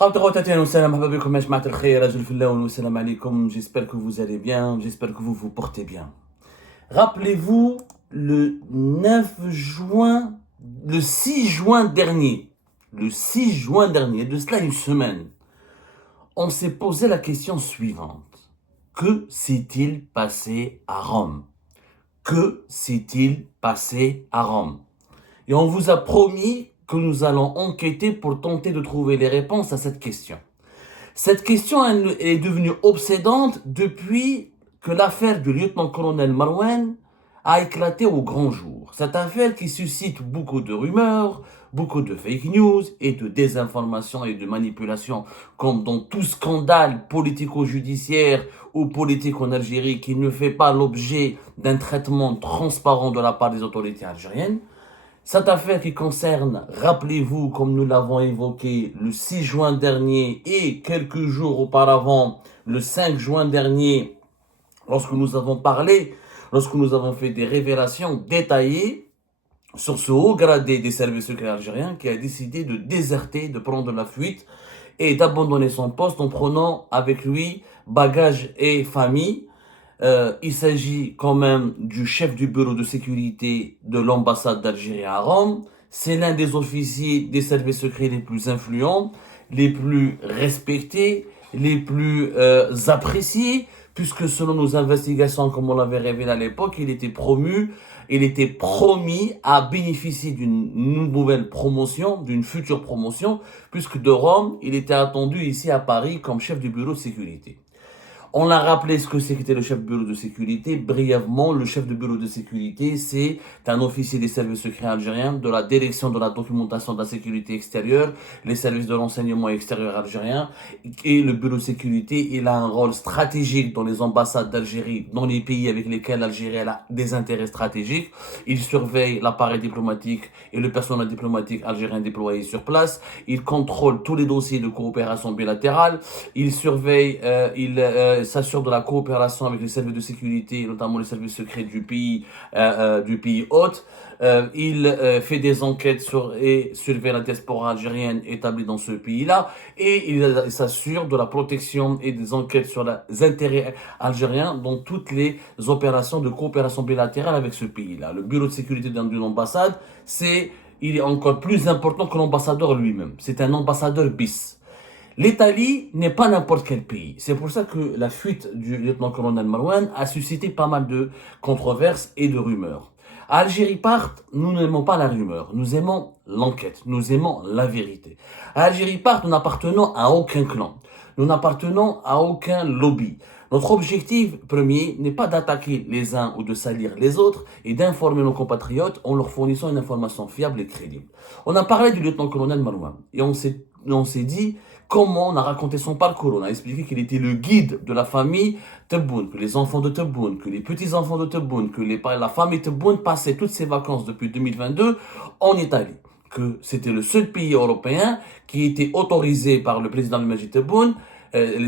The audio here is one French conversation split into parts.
J'espère que vous allez bien, j'espère que vous vous portez bien. Rappelez-vous, le 9 juin, le 6 juin dernier, de cela une semaine, on s'est posé la question suivante. Que s'est-il passé à Rome? Que s'est-il passé à Rome? Et on vous a promis que nous allons enquêter pour tenter de trouver les réponses à cette question. Cette question est devenue obsédante depuis que l'affaire du lieutenant-colonel Marouane a éclaté au grand jour. Cette affaire qui suscite beaucoup de rumeurs, beaucoup de fake news et de désinformation et de manipulation, comme dans tout scandale politico-judiciaire ou politique en Algérie qui ne fait pas l'objet d'un traitement transparent de la part des autorités algériennes. Cette affaire qui concerne, rappelez-vous, comme nous l'avons évoqué, le 6 juin dernier et quelques jours auparavant, le 5 juin dernier, lorsque nous avons fait des révélations détaillées sur ce haut gradé des services secrets algériens qui a décidé de déserter, de prendre la fuite et d'abandonner son poste en prenant avec lui bagages et famille. Il s'agit quand même du chef du bureau de sécurité de l'ambassade d'Algérie à Rome. C'est l'un des officiers des services secrets les plus influents, les plus respectés, les plus appréciés, puisque selon nos investigations, comme on l'avait révélé à l'époque, il était promis à bénéficier d'une nouvelle promotion, d'une future promotion, puisque de Rome, il était attendu ici à Paris comme chef du bureau de sécurité. On a rappelé ce que c'était le chef de bureau de sécurité. Brièvement, le chef de bureau de sécurité, c'est un officier des services secrets algériens, de la direction de la documentation de la sécurité extérieure, les services de renseignement extérieur algérien. Et le bureau de sécurité, il a un rôle stratégique dans les ambassades d'Algérie, dans les pays avec lesquels l'Algérie a des intérêts stratégiques. Il surveille l'appareil diplomatique et le personnel diplomatique algérien déployé sur place. Il contrôle tous les dossiers de coopération bilatérale. Il surveille, s'assure de la coopération avec les services de sécurité, notamment les services secrets du pays hôte. Il fait des enquêtes et surveille la diaspora algérienne établie dans ce pays-là. Et il s'assure de la protection et des enquêtes sur les intérêts algériens dans toutes les opérations de coopération bilatérale avec ce pays-là. Le bureau de sécurité d'une ambassade, il est encore plus important que l'ambassadeur lui-même. C'est un ambassadeur bis. L'Italie n'est pas n'importe quel pays. C'est pour ça que la fuite du lieutenant-colonel Marouane a suscité pas mal de controverses et de rumeurs. À Algérie Part, nous n'aimons pas la rumeur, nous aimons l'enquête, nous aimons la vérité. À Algérie Part, nous n'appartenons à aucun clan, nous n'appartenons à aucun lobby. Notre objectif premier n'est pas d'attaquer les uns ou de salir les autres et d'informer nos compatriotes en leur fournissant une information fiable et crédible. On a parlé du lieutenant-colonel Marouane et on s'est dit comment on a raconté son parcours. On a expliqué qu'il était le guide de la famille Tebboune, que les enfants de Tebboune, que les petits-enfants de Tebboune, que la famille Tebboune passait toutes ses vacances depuis 2022 en Italie. Que c'était le seul pays européen qui était autorisé par le président Abdelmadjid Tebboune,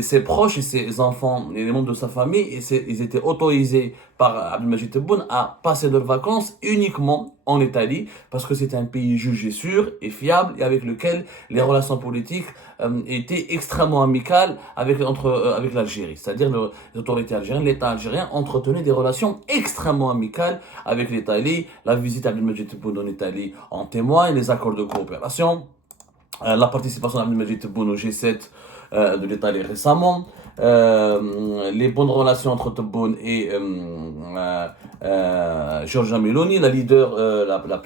ses proches et ses enfants et les membres de sa famille, ils étaient autorisés par Abdelmadjid Tebboune à passer leurs vacances uniquement en Italie parce que c'est un pays jugé sûr et fiable et avec lequel les relations politiques étaient extrêmement amicales avec l'Algérie. C'est-à-dire les autorités algériennes, l'État algérien entretenait des relations extrêmement amicales avec l'Italie. La visite d'Abdelmadjid Tebboune en Italie en témoigne, les accords de coopération, la participation d'Abdelmadjid Tebboune au G7 de l'Italie récemment, les bonnes relations entre Tebboune et Giorgia Meloni, la leader,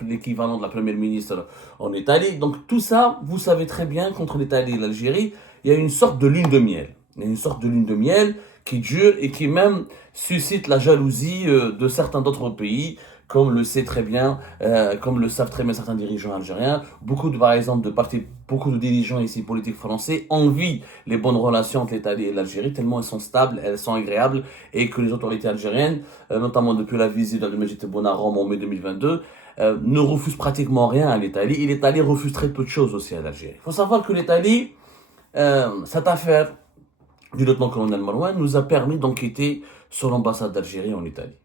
l'équivalent de la première ministre en Italie. Donc tout ça, vous savez très bien qu'entre l'Italie et l'Algérie, il y a une sorte de lune de miel. Il y a une sorte de lune de miel qui dure et qui même suscite la jalousie de certains d'autres pays, comme le savent très bien certains dirigeants algériens. Par exemple, beaucoup de dirigeants ici politiques français envient les bonnes relations entre l'Italie et l'Algérie, tellement elles sont stables, elles sont agréables, et que les autorités algériennes, notamment depuis la visite d'Abdelmadjid Tebboune à Rome en mai 2022, ne refusent pratiquement rien à l'Italie, et l'Italie refuse très peu de choses aussi à l'Algérie. Il faut savoir que l'Italie, cette affaire du lieutenant-colonel Marouane nous a permis d'enquêter sur l'ambassade d'Algérie en Italie.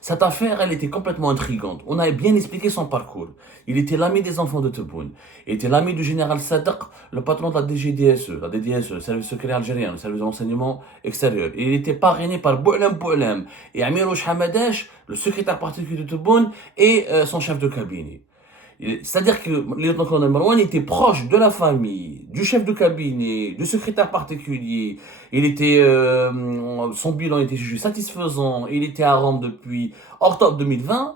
Cette affaire, elle était complètement intrigante. On a bien expliqué son parcours. Il était l'ami des enfants de Tebboune. Il était l'ami du général Sadek, le patron de la DGDSE, la DDSE, le service secret algérien, le service de renseignement extérieur. Il était parrainé par Boualem Boualem et Amirouche Hamadesh, le secrétaire particulier de Tebboune, et son chef de cabinet. C'est-à-dire que le lieutenant-colonel Marouane était proche de la famille, du chef de cabinet, du secrétaire particulier. Son bilan était jugé satisfaisant. Il était à Rome depuis octobre 2020.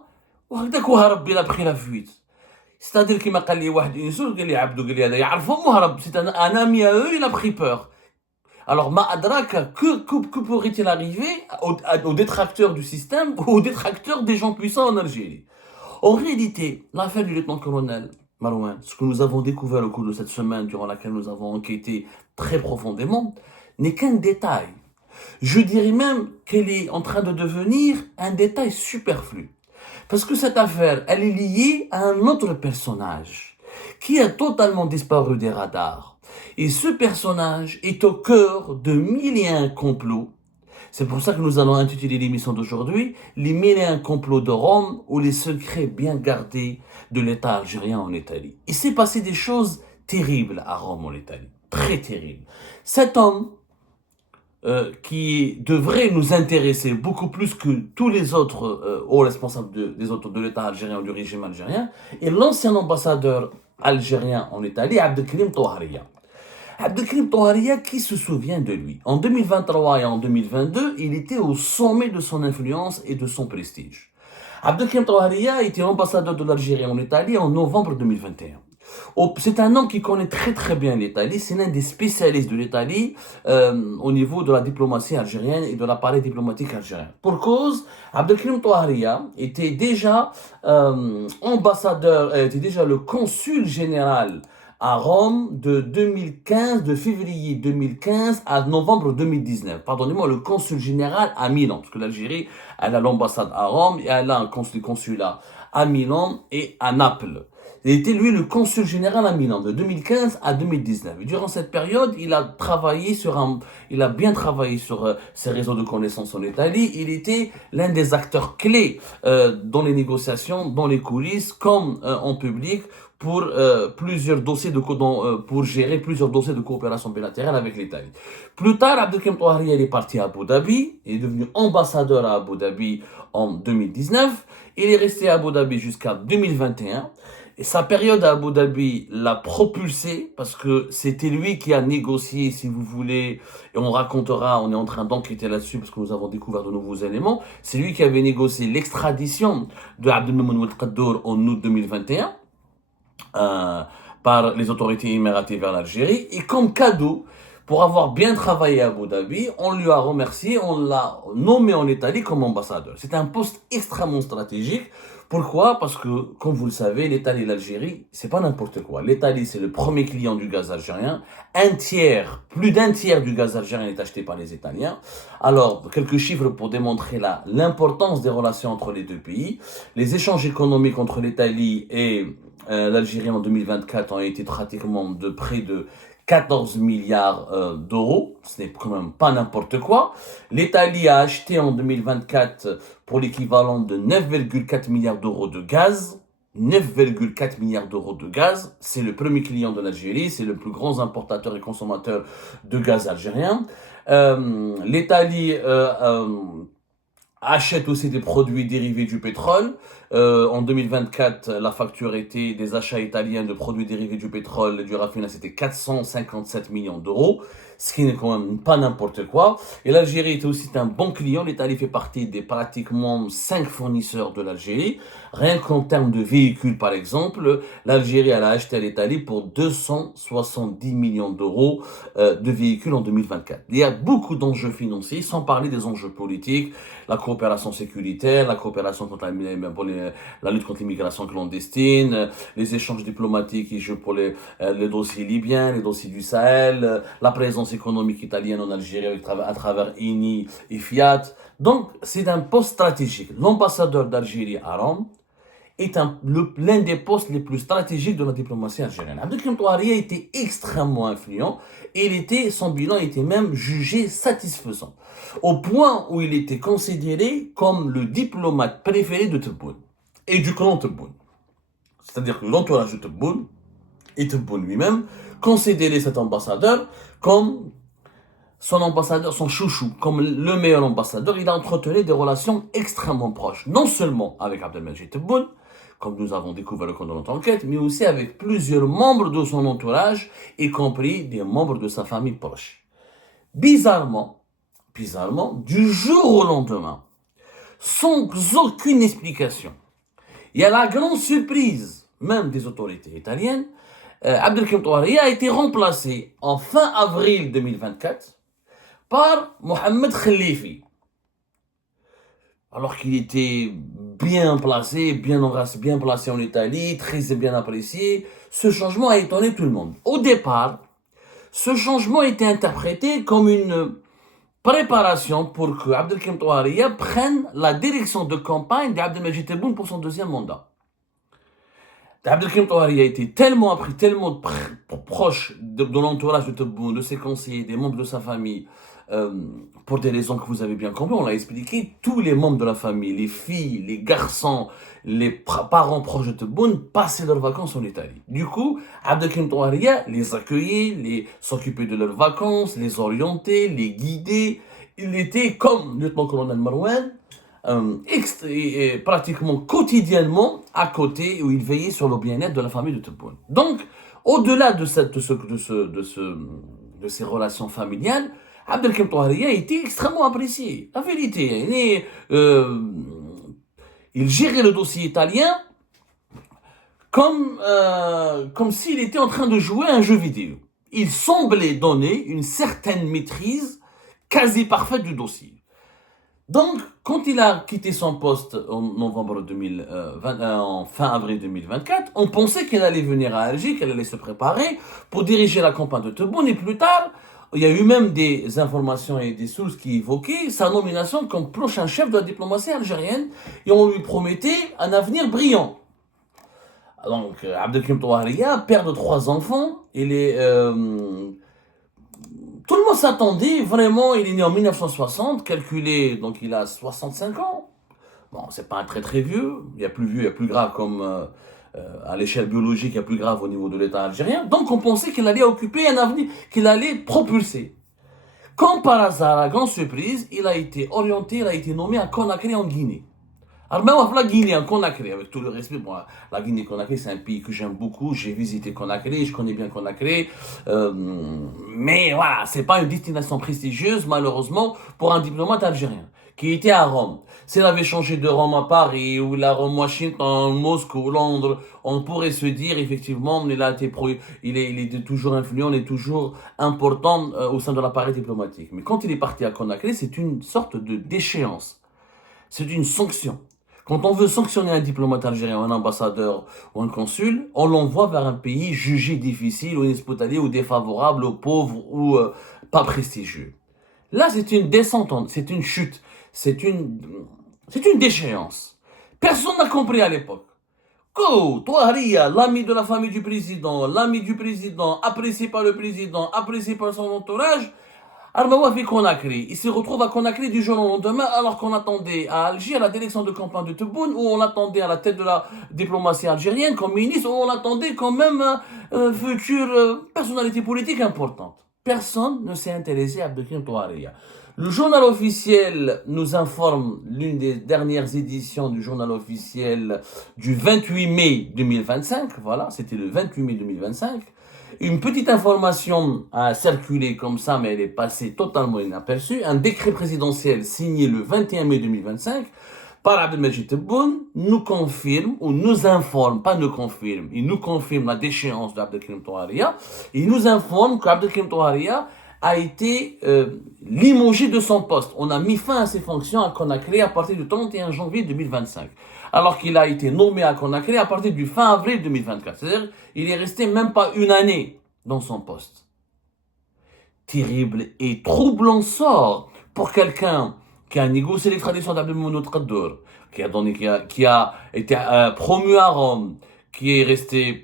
Il a pris la fuite. C'est-à-dire qu'il m'a dit c'est un ami à eux, il a pris peur. Alors, Ma'adraka, que pourrait-il arriver aux détracteurs du système ou aux détracteurs des gens puissants en Algérie? En réalité, l'affaire du lieutenant-colonel Marouane, ce que nous avons découvert au cours de cette semaine durant laquelle nous avons enquêté très profondément, n'est qu'un détail. Je dirais même qu'elle est en train de devenir un détail superflu. Parce que cette affaire, elle est liée à un autre personnage qui a totalement disparu des radars. Et ce personnage est au cœur de mille et un complots. C'est pour ça que nous allons intituler l'émission d'aujourd'hui Les mille et un complots de Rome ou les secrets bien gardés de l'État algérien en Italie. Il s'est passé des choses terribles à Rome en Italie. Très terribles. Cet homme qui devrait nous intéresser beaucoup plus que tous les autres hauts responsables des autres de l'État algérien ou du régime algérien est l'ancien ambassadeur algérien en Italie, Abdelkrim Touharia. Abdelkrim Touharia, qui se souvient de lui? En 2023 et en 2022, il était au sommet de son influence et de son prestige. Abdelkrim Touharia était ambassadeur de l'Algérie en Italie en novembre 2021. C'est un homme qui connaît très très bien l'Italie, c'est l'un des spécialistes de l'Italie au niveau de la diplomatie algérienne et de l'appareil diplomatique algérien. Pour cause, Abdelkrim Touharia était déjà était déjà le consul général à Rome de février 2015 à novembre 2019. Pardonnez-moi, le consul général à Milan, parce que l'Algérie, elle a l'ambassade à Rome et elle a un consulat à Milan et à Naples. Il était lui le consul général à Milan de 2015 à 2019. Et durant cette période, il a bien travaillé sur ses réseaux de connaissances en Italie. Il était l'un des acteurs clés dans les négociations, dans les coulisses, comme en public, pour pour gérer plusieurs dossiers de coopération bilatérale avec l'Italie. Plus tard, Abdelkrim Touharia est parti à Abu Dhabi, il est devenu ambassadeur à Abu Dhabi en 2019. Il est resté à Abu Dhabi jusqu'à 2021. Et sa période à Abu Dhabi l'a propulsé parce que c'était lui qui a négocié, si vous voulez, et on est en train d'enquêter là-dessus parce que nous avons découvert de nouveaux éléments. C'est lui qui avait négocié l'extradition de Abdelmamoun Ouelkaddour en août 2021 par les autorités émiratives vers l'Algérie. Et comme cadeau, pour avoir bien travaillé à Abu Dhabi, on lui a remercié, on l'a nommé en Italie comme ambassadeur. C'est un poste extrêmement stratégique. Pourquoi? Parce que, comme vous le savez, l'Italie et l'Algérie, c'est pas n'importe quoi. L'Italie, c'est le premier client du gaz algérien. Plus d'un tiers du gaz algérien est acheté par les Italiens. Alors, quelques chiffres pour démontrer l'importance des relations entre les deux pays. Les échanges économiques entre l'Italie et l'Algérie en 2024 ont été pratiquement de près de 14 milliards d'euros, ce n'est quand même pas n'importe quoi. L'Italie a acheté en 2024 pour l'équivalent de 9,4 milliards d'euros de gaz. 9,4 milliards d'euros de gaz, c'est le premier client de l'Algérie, c'est le plus grand importateur et consommateur de gaz algérien. L'Italie achète aussi des produits dérivés du pétrole. En 2024, la facture était des achats italiens de produits dérivés du pétrole et du raffinage, c'était 457 millions d'euros, ce qui n'est quand même pas n'importe quoi. Et l'Algérie est aussi un bon client. L'Italie fait partie des pratiquement 5 fournisseurs de l'Algérie. Rien qu'en termes de véhicules, par exemple, l'Algérie a acheté à l'Italie pour 270 millions d'euros de véhicules en 2024. Il y a beaucoup d'enjeux financiers, sans parler des enjeux politiques, la coopération sécuritaire, la coopération contre la lutte contre l'immigration clandestine, les échanges diplomatiques qui jouent pour les dossiers libyens, les dossiers du Sahel, la présence économique italienne en Algérie à travers Eni et Fiat. Donc, c'est un poste stratégique. L'ambassadeur d'Algérie à Rome est l'un des postes les plus stratégiques de la diplomatie algérienne. Abdelkrim Touaria était extrêmement influent et son bilan était même jugé satisfaisant, au point où il était considéré comme le diplomate préféré de Tebboune et du clan Tebboune. C'est-à-dire que l'entourage de Tebboune et Tebboune lui-même considérait cet ambassadeur comme son ambassadeur, son chouchou, comme le meilleur ambassadeur. Il a entretenu des relations extrêmement proches, non seulement avec Abdelmajid Tebboune, comme nous avons découvert le cours de notre enquête, mais aussi avec plusieurs membres de son entourage, y compris des membres de sa famille proche. Bizarrement, du jour au lendemain, sans aucune explication, et à la grande surprise, même des autorités italiennes, Abdelkrim Touaria a été remplacé en fin avril 2024 par Mohamed Khalifi. Alors qu'il était bien placé, bien placé en Italie, très bien apprécié, ce changement a étonné tout le monde. Au départ, ce changement était interprété comme une préparation pour que Abdelkrim Touaria prenne la direction de campagne d'Abdelmajid Tebboune pour son deuxième mandat. Abdelkrim Touaria était tellement proche de l'entourage de Tebboune, de ses conseillers, des membres de sa famille, pour des raisons que vous avez bien compris, on l'a expliqué, tous les membres de la famille, les filles, les garçons, les parents proches de Tebboune passaient leurs vacances en Italie. Du coup, Abdelkrim Touaria les accueillait, s'occupait de leurs vacances, les orientait, les guidait. Il était comme lieutenant-colonel Marouane, pratiquement quotidiennement à côté, où il veillait sur le bien-être de la famille de Tebboune. Donc, au-delà de ces relations familiales, Abdelkrim Touaria était extrêmement apprécié. La vérité, il gérait le dossier italien comme s'il était en train de jouer à un jeu vidéo. Il semblait donner une certaine maîtrise quasi parfaite du dossier. Donc, quand il a quitté son poste en fin avril 2024, on pensait qu'il allait venir à Alger, qu'il allait se préparer pour diriger la campagne de Tebboune. Et plus tard, il y a eu même des informations et des sources qui évoquaient sa nomination comme prochain chef de la diplomatie algérienne. Et on lui promettait un avenir brillant. Donc, Abdelkrim Touaria, père de 3 enfants, tout le monde s'attendait, vraiment, il est né en 1960, calculé, donc il a 65 ans. Bon, c'est pas un très vieux, il y a plus grave comme à l'échelle biologique, il y a plus grave au niveau de l'État algérien. Donc on pensait qu'il allait occuper un avenir, qu'il allait propulser. Comme par hasard, à grande surprise, il a été nommé à Conakry en Guinée. Alors même la Guinée, en Conakry, avec tout le respect, bon, la Guinée-Conakry, c'est un pays que j'aime beaucoup, j'ai visité Conakry, je connais bien Conakry, mais voilà, c'est pas une destination prestigieuse, malheureusement, pour un diplomate algérien, qui était à Rome. S'il avait changé de Rome à Paris, ou la Rome Washington, Moscou, Londres, on pourrait se dire, effectivement, il est toujours influent, il est toujours important au sein de l'appareil diplomatique. Mais quand il est parti à Conakry, c'est une sorte de déchéance. C'est une sanction. Quand on veut sanctionner un diplomate algérien, un ambassadeur ou un consul, on l'envoie vers un pays jugé difficile ou inhospitalier ou défavorable ou pauvre ou pas prestigieux. Là, c'est une descente, c'est une chute, c'est une déchéance. Personne n'a compris à l'époque. Touaria, l'ami de la famille du président, apprécié par le président, apprécié par son entourage, Armawa fait Conakry. Il se retrouve à Conakry du jour au lendemain, alors qu'on attendait à Alger, à la direction de campagne de Tebboune, où on l'attendait à la tête de la diplomatie algérienne comme ministre, où on l'attendait quand même future personnalité politique importante. Personne ne s'est intéressé à Abdelkrim Touaria. Le journal officiel nous informe, l'une des dernières éditions du journal officiel du 28 mai 2025, voilà, c'était le 28 mai 2025, une petite information a circulé comme ça, mais elle est passée totalement inaperçue. Un décret présidentiel signé le 21 mai 2025 par Abdelmajid Tebboune nous confirme, ou nous informe, pas nous confirme, il nous confirme la déchéance d'Abdelkrim Touaria. Il nous informe qu'Abdelkrim Touaria a été limogé de son poste. On a mis fin à ses fonctions à Conakry à partir du 31 janvier 2025. Alors qu'il a été nommé à Conakry à partir du fin avril 2024. C'est-à-dire, il est resté même pas une année dans son poste. Terrible et troublant sort pour quelqu'un qui a négocié l'extradition d'Abdelmoune Tqaddour, qui a été promu à Rome, qui est resté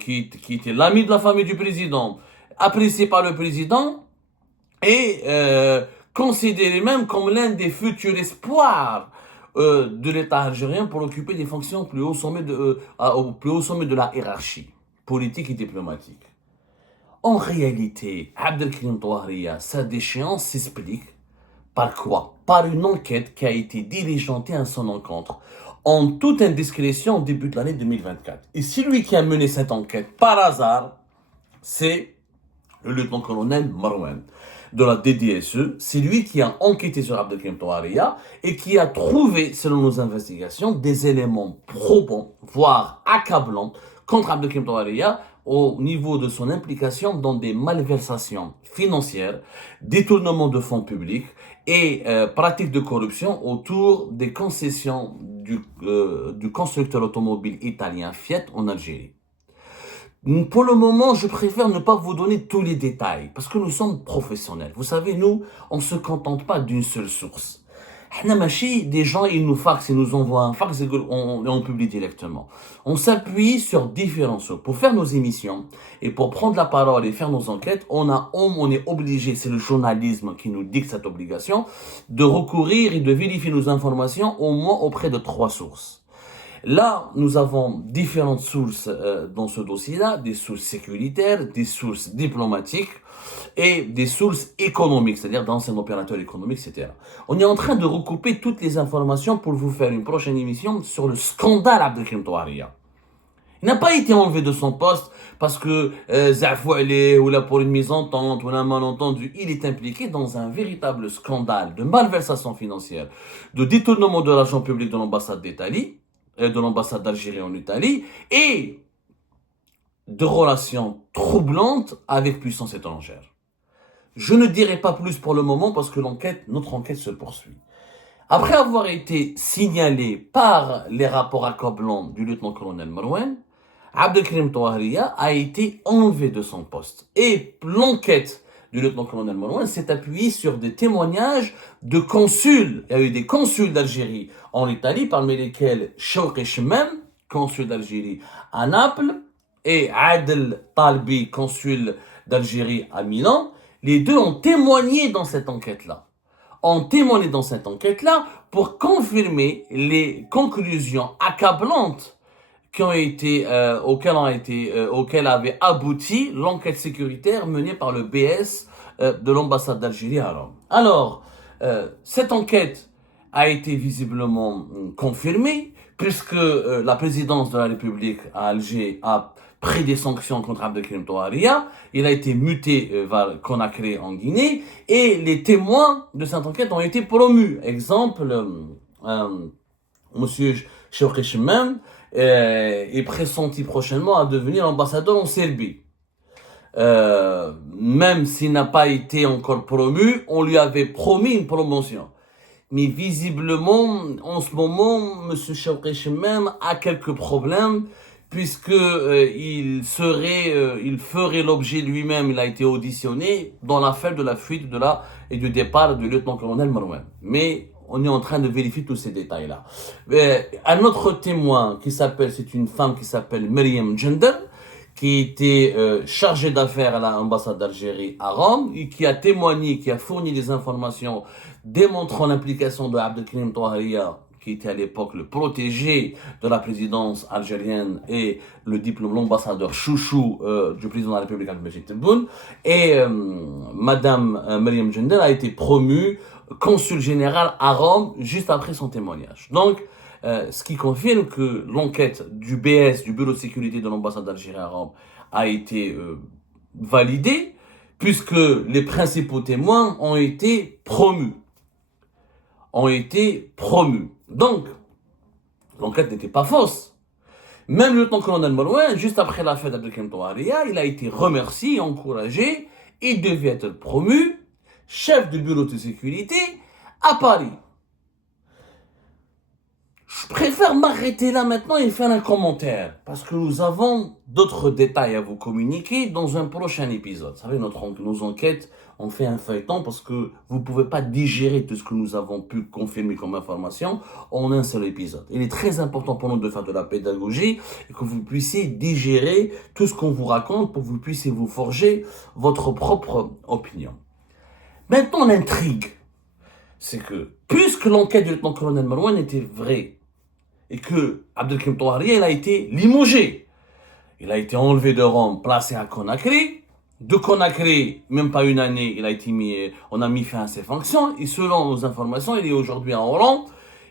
qui était l'ami de la famille du président, apprécié par le président et considéré même comme l'un des futurs espoirs de l'État algérien pour occuper des fonctions au plus haut sommet de la hiérarchie politique et diplomatique. En réalité, Abdelkrim Touahria, sa déchéance s'explique par quoi? Par une enquête qui a été diligentée à son encontre en toute indiscrétion au début de l'année 2024. Et celui qui a mené cette enquête par hasard, c'est le lieutenant-colonel Marouane de la DDSE. C'est lui qui a enquêté sur Abdelkrim Touahria et qui a trouvé, selon nos investigations, des éléments probants, voire accablants, contre Abdelkrim Touahria au niveau de son implication dans des malversations financières, détournement de fonds publics et pratiques de corruption autour des concessions du constructeur automobile italien Fiat en Algérie. Pour le moment, je préfère ne pas vous donner tous les détails, parce que nous sommes professionnels. Vous savez, nous, on ne se contente pas d'une seule source. Des gens, ils nous faxent, ils nous envoient un fax et on publie directement. On s'appuie sur différentes sources. Pour faire nos émissions et pour prendre la parole et faire nos enquêtes, on est obligé, c'est le journalisme qui nous dicte cette obligation, de recourir et de vérifier nos informations au moins auprès de 3 sources. Là, nous avons différentes sources dans ce dossier-là, des sources sécuritaires, des sources diplomatiques et des sources économiques, c'est-à-dire d'anciens opérateurs économiques, etc. On est en train de recouper toutes les informations pour vous faire une prochaine émission sur le scandale Abdelkrim Touahria. Il n'a pas été enlevé de son poste parce que Zafouali ou là pour une mésentente ou un malentendu. Il est impliqué dans un véritable scandale de malversation financière, de détournement de l'argent public de l'ambassade d'Italie, de l'ambassade d'Algérie en Italie et de relations troublantes avec puissance étrangère. Je ne dirai pas plus pour le moment parce que notre enquête se poursuit. Après avoir été signalé par les rapports accablants du lieutenant-colonel Marouane, Abdelkrim Touahria a été enlevé de son poste. Et l'enquête du lieutenant-colonel Marouane s'est appuyée sur des témoignages de consuls. Il y a eu des consuls d'Algérie en Italie, parmi lesquels Shawqi Chemem, consul d'Algérie à Naples, et Adel Talbi, consul d'Algérie à Milan. Les deux ont témoigné dans cette enquête-là. Pour confirmer les conclusions accablantes auxquelles avait abouti l'enquête sécuritaire menée par le BS de l'ambassade d'Algérie à Rome. Alors, cette enquête a été visiblement confirmée puisque la présidence de la République à Alger a pris des sanctions contre Abdelkrim Touahria. Il a été muté vers Conakry en Guinée et les témoins de cette enquête ont été promus. Exemple, monsieur Shawqi Chemem est pressenti prochainement à devenir ambassadeur en Serbie. Même s'il n'a pas été encore promu, on lui avait promis une promotion. Mais visiblement, en ce moment, M. Shawqi Chemem a quelques problèmes puisque il ferait l'objet lui-même, il a été auditionné dans l'affaire de la fuite et du départ du lieutenant-colonel Marouane. Mais on est en train de vérifier tous ces détails-là. Un autre témoin c'est une femme qui s'appelle Myriam Gender, qui était chargée d'affaires à l'ambassade d'Algérie à Rome, et qui a témoigné, qui a fourni des informations démontrant l'implication de Abdelkrim Touahria, qui était à l'époque le protégé de la présidence algérienne et l'ambassadeur chouchou du président de la République Abdelmajid Tebboune. Et Madame Myriam Gender a été promue consul général à Rome juste après son témoignage. Donc, ce qui confirme que l'enquête du BS, du Bureau de sécurité de l'ambassade d'Algérie à Rome, a été validée, puisque les principaux témoins ont été promus. Donc, l'enquête n'était pas fausse. Même le lieutenant-colonel Marouane, juste après l'affaire d'Abdelkrim Touahria, il a été remercié, encouragé, et devait être promu chef du bureau de sécurité à Paris. Je préfère m'arrêter là maintenant et faire un commentaire, parce que nous avons d'autres détails à vous communiquer dans un prochain épisode. Vous savez, nos enquêtes, on fait un feuilleton parce que vous ne pouvez pas digérer tout ce que nous avons pu confirmer comme information en un seul épisode. Il est très important pour nous de faire de la pédagogie et que vous puissiez digérer tout ce qu'on vous raconte pour que vous puissiez vous forger votre propre opinion. Maintenant, l'intrigue, c'est que, puisque l'enquête du lieutenant-colonel Marouane était vraie, et que Abdelkrim Touahria, il a été limogé. Il a été enlevé de Rome, placé à Conakry. De Conakry, même pas une année, on a mis fin à ses fonctions. Et selon nos informations, il est aujourd'hui en Hollande.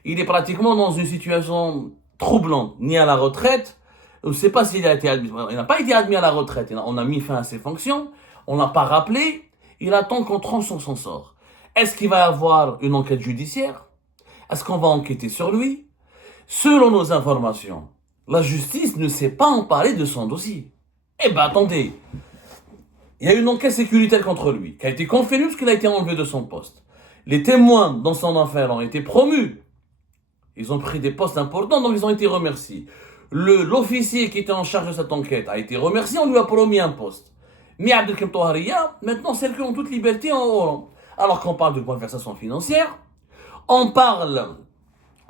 Il est pratiquement dans une situation troublante, ni à la retraite. On ne sait pas s'il a été admis. Il n'a pas été admis à la retraite. On a mis fin à ses fonctions. On l'a pas rappelé. Il attend qu'on tranche sur son sort. Est-ce qu'il va y avoir une enquête judiciaire? Est-ce qu'on va enquêter sur lui? Selon nos informations, la justice ne s'est pas emparée de son dossier. Eh ben attendez, il y a une enquête sécuritaire contre lui, qui a été confirmée parce qu'il a été enlevé de son poste. Les témoins dans son affaire ont été promus. Ils ont pris des postes importants, donc ils ont été remerciés. L'officier qui était en charge de cette enquête a été remercié, on lui a promis un poste. Mais Abdelkrim Touahria, maintenant, circule en toute liberté en Hollande. Alors qu'on parle de malversation financière, on parle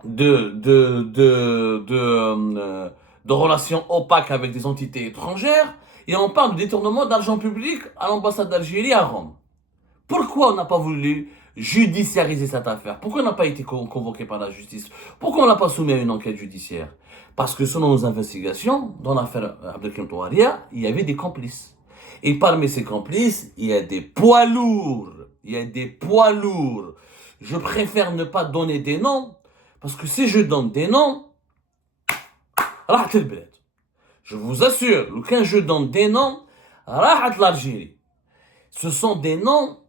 de relations opaques avec des entités étrangères, et on parle de détournement d'argent public à l'ambassade d'Algérie à Rome. Pourquoi on n'a pas voulu judiciariser cette affaire? Pourquoi on n'a pas été convoqué par la justice? Pourquoi on n'a pas soumis à une enquête judiciaire? Parce que selon nos investigations, dans l'affaire Abdelkrim Touahria, il y avait des complices. Et parmi ces complices, il y a des poids lourds. Je préfère ne pas donner des noms, parce que si je donne des noms, je vous assure, quand je donne des noms, l'Algérie. Ce sont des noms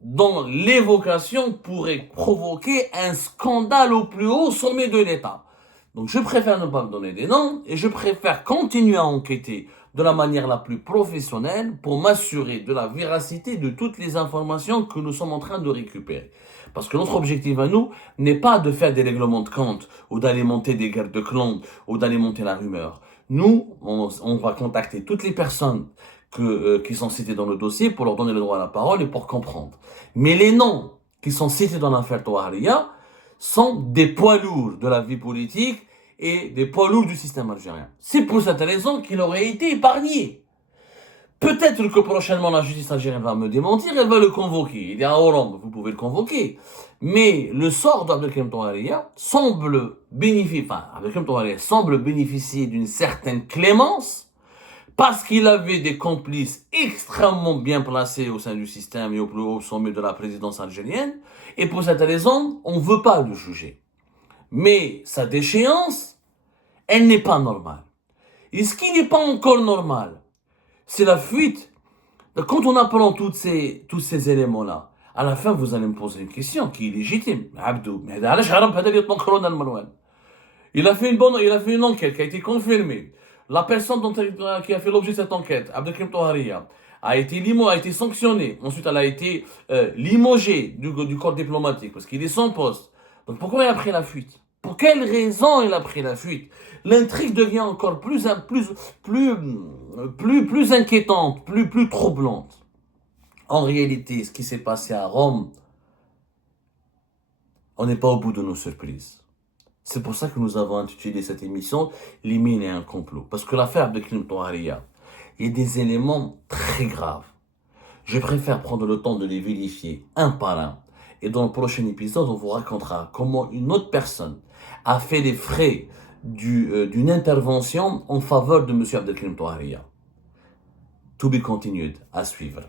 dont l'évocation pourrait provoquer un scandale au plus haut sommet de l'État. Donc je préfère ne pas donner des noms et je préfère continuer à enquêter de la manière la plus professionnelle pour m'assurer de la véracité de toutes les informations que nous sommes en train de récupérer. Parce que notre objectif à nous n'est pas de faire des règlements de compte ou d'alimenter des guerres de clans ou d'alimenter la rumeur. Nous, on va contacter toutes les personnes qui sont citées dans le dossier pour leur donner le droit à la parole et pour comprendre. Mais les noms qui sont cités dans l'affaire Touahria sont des poids lourds de la vie politique et des poids lourds du système algérien. C'est pour cette raison qu'il aurait été épargné. Peut-être que prochainement la justice algérienne va me démentir, elle va le convoquer. Il est en Hollande, vous pouvez le convoquer. Mais le sort d'Abdelkrim Touahria semble bénéficier d'une certaine clémence parce qu'il avait des complices extrêmement bien placés au sein du système et au plus haut sommet de la présidence algérienne. Et pour cette raison, on ne veut pas le juger. Mais sa déchéance, elle n'est pas normale. Et ce qui n'est pas encore normal, c'est la fuite. Quand on apprend tous ces éléments-là, à la fin, vous allez me poser une question qui est légitime. Abdou, mais il a fait une enquête qui a été confirmée. La personne qui a fait l'objet de cette enquête, Abdelkrim Touahria, a été sanctionnée. Ensuite, elle a été limogée du corps diplomatique parce qu'il est sans poste. Donc pourquoi il a pris la fuite? Pour quelle raison il a pris la fuite? L'intrigue devient encore plus inquiétante, plus troublante. En réalité, ce qui s'est passé à Rome, on n'est pas au bout de nos surprises. C'est pour ça que nous avons intitulé cette émission « Les mines et un complot ». Parce que l'affaire Abdelkrim Touahria, il y a des éléments très graves. Je préfère prendre le temps de les vérifier un par un. Et dans le prochain épisode, on vous racontera comment une autre personne a fait les frais d'une intervention en faveur de M. Abdelkrim Touahria. To be continued, à suivre.